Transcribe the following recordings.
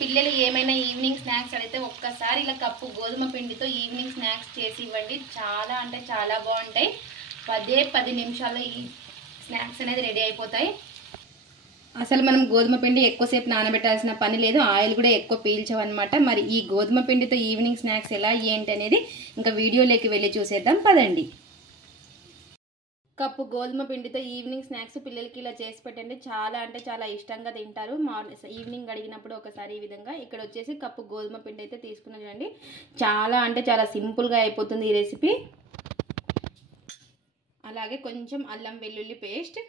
పిల్లలు ఏమైనా evening snacks అడిగితే ఒక్కసారి ఇలా కప్పు గోధుమ పిండితో ఈవినింగ్ స్నాక్స్ చేసి ఇవ్వండి. చాలా అంటే చాలా బాగుంటాయి. 10 నిమిషాల్లో ఈ స్నాక్స్ అనేది రెడీ అయిపోతాయి. అసలు మనం గోధుమ పిండి ఎక్కువసేపు నానబెట్టాల్సిన పని లేదు. ఆయిల్ కూడా ఎక్కువ పీల్చవన్నమాట. మరి ఈ గోధుమ పిండితో ఈవినింగ్ స్నాక్స్ ఎలా ఏంటి అనేది ఇంకా వీడియోలోకి వెళ్ళి చూసేద్దాం పదండి. కప్పు గోధుమ పిండితో ఈవినింగ్ స్నాక్స్ పిల్లలకి ఇలా చేసి పెట్టండి. చాలా అంటే చాలా ఇష్టంగా తింటారు. ఈవినింగ్ అడిగినప్పుడు ఒకసారి ఈ విధంగా ఇక్కడ వచ్చేసి కప్పు గోధుమ పిండి అయితే తీసుకున్నాం చూడండి. చాలా అంటే చాలా సింపుల్గా అయిపోతుంది ఈ రెసిపీ. అలాగే కొంచెం అల్లం వెల్లుల్లి పేస్ట్,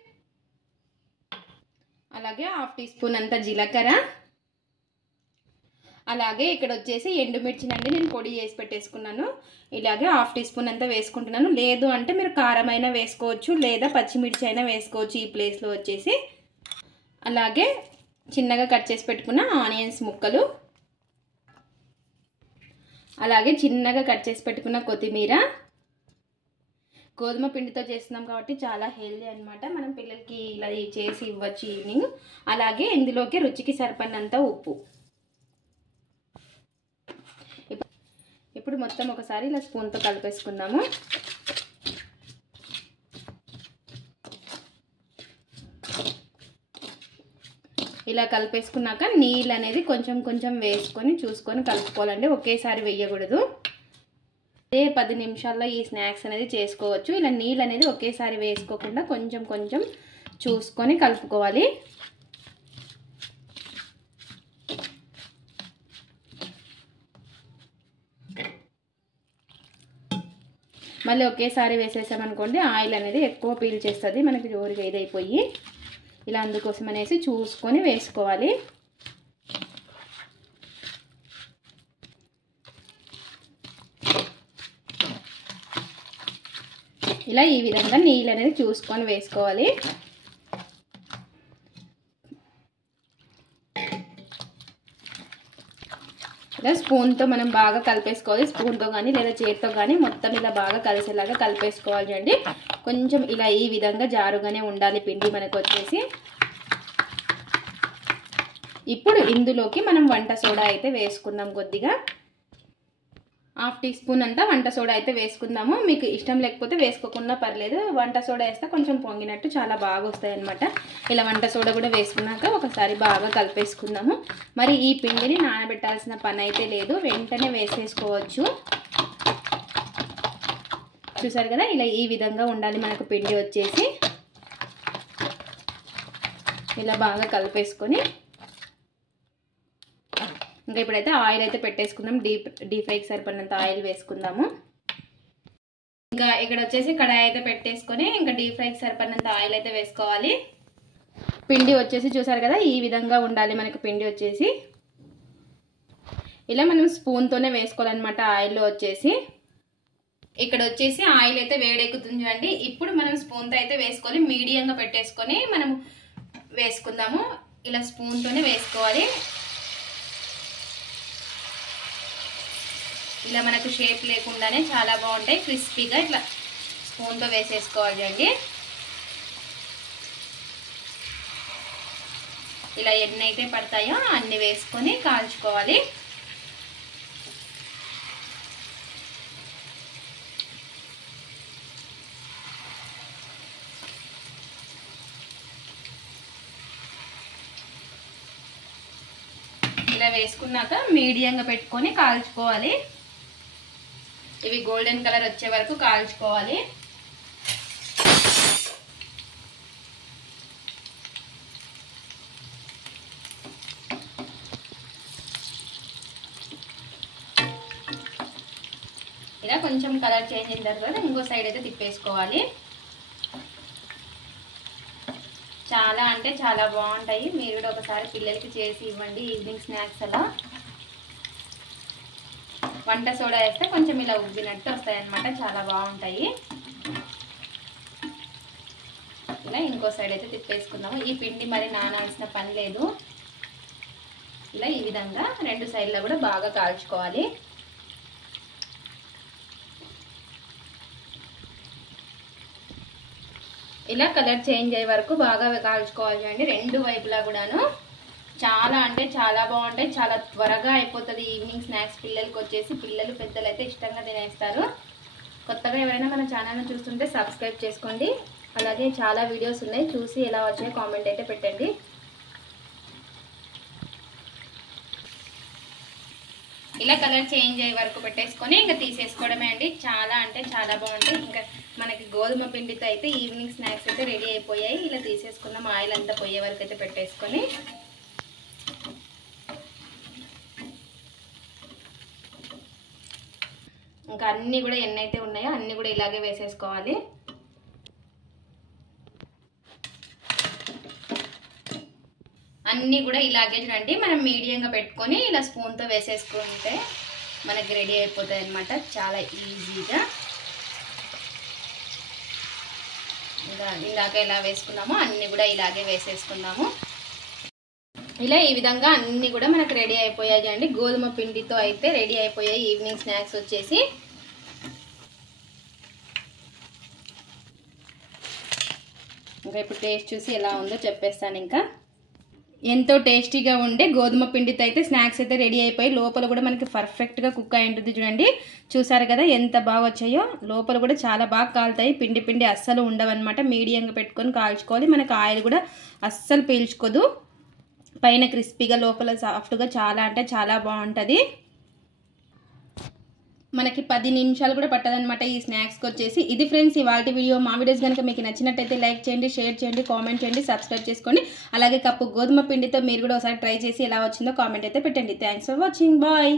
అలాగే 1/2 టీ స్పూన్ అంత జీలకర్ర, అలాగే ఇక్కడ వచ్చేసి ఎండుమిర్చినండి నేను పొడి చేసి పెట్టేసుకున్నాను. ఇలాగే 1/2 టీ స్పూన్ అంతా వేసుకుంటున్నాను. లేదు అంటే మీరు కారం అయినా వేసుకోవచ్చు, లేదా పచ్చిమిర్చి అయినా వేసుకోవచ్చు ఈ ప్లేస్లో వచ్చేసి. అలాగే చిన్నగా కట్ చేసి పెట్టుకున్న ఆనియన్స్ ముక్కలు, అలాగే చిన్నగా కట్ చేసి పెట్టుకున్న కొత్తిమీర. గోధుమ పిండితో చేస్తున్నాం కాబట్టి చాలా హెల్దీ అనమాట. మనం పిల్లలకి ఇలా చేసి ఇవ్వచ్చు ఈవినింగ్. అలాగే ఇందులోకి రుచికి సరిపడినంత ఉప్పు. ఇప్పుడు మొత్తం ఒకసారి ఇలా స్పూన్తో కలిపేసుకుందాము. ఇలా కలిపేసుకున్నాక నీళ్ళు అనేది కొంచెం కొంచెం వేసుకొని చూసుకొని కలుపుకోవాలండి. ఒకేసారి వేయకూడదు. అదే 10 నిమిషాల్లో ఈ స్నాక్స్ అనేది చేసుకోవచ్చు. ఇలా నీళ్ళు అనేది ఒకేసారి వేసుకోకుండా కొంచెం కొంచెం చూసుకొని కలుపుకోవాలి. మళ్ళీ ఒకేసారి వేసేసామనుకోండి ఆయిల్ అనేది ఎక్కువ పీల్చేస్తుంది మనకి జోరుగా ఇదైపోయి. ఇలా అందుకోసం అనేసి చూసుకొని వేసుకోవాలి. ఇలా ఈ విధంగా నీళ్ళు అనేది చూసుకొని వేసుకోవాలి. ఇలా స్పూన్తో మనం బాగా కలిపేసుకోవాలి. స్పూన్తో కానీ లేదా చేతితో కానీ మొత్తం ఇలా బాగా కలిసేలాగా కలిపేసుకోవాలి అండి. కొంచెం ఇలా ఈ విధంగా జారుగానే ఉండాలి పిండి మనకు వచ్చేసి. ఇప్పుడు ఇందులోకి మనం వంట సోడా అయితే వేసుకుందాం. కొద్దిగా 1/2 టీ స్పూన్ అంతా వంట సోడా అయితే వేసుకుందాము. మీకు ఇష్టం లేకపోతే వేసుకోకుండా పర్లేదు. వంట సోడా వేస్తే కొంచెం పొంగినట్టు చాలా బాగా వస్తాయి అన్నమాట. ఇలా వంట సోడా కూడా వేసుకున్నాక ఒకసారి బాగా కలిపేసుకుందాము. మరి ఈ పిండిని నానబెట్టాల్సిన పని అయితే లేదు, వెంటనే వేసేసుకోవచ్చు. చూసారు కదా, ఇలా ఈ విధంగా ఉండాలి మనకు పిండి వచ్చేసి. ఇలా బాగా కలిపేసుకొని ఇంకా ఇప్పుడైతే ఆయిల్ అయితే పెట్టేసుకుందాం. డీప్ ఫ్రైకి సరిపడినంత ఆయిల్ వేసుకుందాము. ఇంకా ఇక్కడ వచ్చేసి కడాయి అయితే పెట్టేసుకొని ఇంకా డీప్ ఫ్రైకి సరిపడినంత ఆయిల్ అయితే వేసుకోవాలి. పిండి వచ్చేసి చూసారు కదా, ఈ విధంగా ఉండాలి మనకి పిండి వచ్చేసి. ఇలా మనం స్పూన్తోనే వేసుకోవాలన్నమాట ఆయిల్లో వచ్చేసి. ఇక్కడ వచ్చేసి ఆయిల్ అయితే వేడెక్కుతుంది చూడండి. ఇప్పుడు మనం స్పూన్తో అయితే వేసుకొని మీడియంగా పెట్టేసుకొని మనం వేసుకుందాము. ఇలా స్పూన్తోనే వేసుకోవాలి. ఇలా మనకు షేప్ లేకుండానే చాలా బాగుంటాయి క్రిస్పీగా. ఇట్లా స్పూన్తో వేసేసుకోవాలి అండి. ఇలా ఎన్ని అయితే పడతాయో అన్ని వేసుకొని కాల్చుకోవాలి. ఇలా వేసుకున్నాక మీడియంగా పెట్టుకొని కాల్చుకోవాలి. ఇవి గోల్డెన్ కలర్ వచ్చే వరకు కాల్చుకోవాలి. ఇలా కొంచెం కలర్ చేంజ్ అయిన తర్వాత ఇంకో సైడ్ అయితే తిప్పేసుకోవాలి. చాలా అంటే చాలా బాగుంటాయి. మీరు కూడా ఒకసారి పిల్లలకి చేసి ఇవ్వండి ఈవినింగ్ స్నాక్స్. అలా వంట సోడా వేస్తే కొంచెం ఇలా ఉబ్బినట్టు వస్తాయి అన్నమాట. చాలా బాగుంటాయి. ఇలా ఇంకో సైడ్ అయితే తిప్పేసుకుందాము. ఈ పిండి మరి నానాల్సిన పని లేదు. ఇలా ఈ విధంగా రెండు సైడ్లో కూడా బాగా కాల్చుకోవాలి. ఇలా కలర్ చేంజ్ అయ్యే వరకు బాగా కాల్చుకోవాలి అండి రెండు వైపులా కూడాను. చాలా అంటే చాలా బాగుంటాయి. చాలా త్వరగా అయిపోతుంది ఈవినింగ్ స్నాక్స్. పిల్లలకి వచ్చేసి పిల్లలు పెద్దలు అయితే ఇష్టంగా తినేస్తారు. కొత్తగా ఎవరైనా మన ఛానల్ని చూస్తుంటే సబ్స్క్రైబ్ చేసుకోండి. అలాగే చాలా వీడియోస్ ఉన్నాయి, చూసి ఎలా వచ్చాయో కామెంట్ అయితే పెట్టండి. ఇలా కలర్ చేంజ్ అయ్యే వరకు పెట్టేసుకొని ఇంకా తీసేసుకోవడమే అండి. చాలా అంటే చాలా బాగుంటాయి. ఇంకా మనకి గోధుమ పిండితో అయితే ఈవినింగ్ స్నాక్స్ అయితే రెడీ అయిపోయాయి. ఇలా తీసేసుకున్నాం. ఆయిల్ అంతా పోయే వరకు అయితే పెట్టేసుకొని ఇంకా అన్నీ కూడా ఎన్నైతే ఉన్నాయో అన్నీ కూడా ఇలాగే వేసేసుకోవాలి. అన్నీ కూడా ఇలాగే చూడండి, మనం మీడియంగా పెట్టుకొని ఇలా స్పూన్తో వేసేసుకుంటే మనకి రెడీ అయిపోతాయి అన్నమాట, చాలా ఈజీగా. ఇందాక ఎలా వేసుకున్నామో అన్నీ కూడా ఇలాగే వేసేసుకుందాము. ఇలా ఈ విధంగా అన్నీ కూడా మనకు రెడీ అయిపోయాయి అండి. గోధుమ పిండితో అయితే రెడీ అయిపోయాయి ఈవినింగ్ స్నాక్స్ వచ్చేసి. ఇంకా ఇప్పుడు టేస్ట్ చూసి ఎలా ఉందో చెప్పేస్తాను. ఇంకా ఎంతో టేస్టీగా ఉండే గోధుమ పిండితో అయితే స్నాక్స్ అయితే రెడీ అయిపోయి లోపల కూడా మనకి పర్ఫెక్ట్గా కుక్ అయి ఉంటుంది. చూడండి, చూసారు కదా ఎంత బాగా వచ్చాయో. లోపల కూడా చాలా బాగా కాలుతాయి. పిండి పిండి అస్సలు ఉండవన్నమాట. మీడియంగా పెట్టుకొని కాల్చుకోవాలి. మనకి ఆయిల్ కూడా అస్సలు పీల్చుకోదు. పైన క్రిస్పీగా లోపల సాఫ్ట్గా చాలా అంటే చాలా బాగుంటుంది. మనకి 10 నిమిషాలు కూడా పట్టదనమాట ఈ స్నాక్స్కి వచ్చేసి. ఇది ఫ్రెండ్స్ ఇవాల్టి వీడియో. మా వీడియోస్ కనుక మీకు నచ్చినట్టయితే లైక్ చేయండి, షేర్ చేయండి, కామెంట్ చేయండి, సబ్స్క్రైబ్ చేసుకోండి. అలాగే కప్పు గోధుమ పిండితో మీరు కూడా ఒకసారి ట్రై చేసి ఎలా వచ్చిందో కామెంట్ అయితే పెట్టండి. Thanks for watching. బాయ్.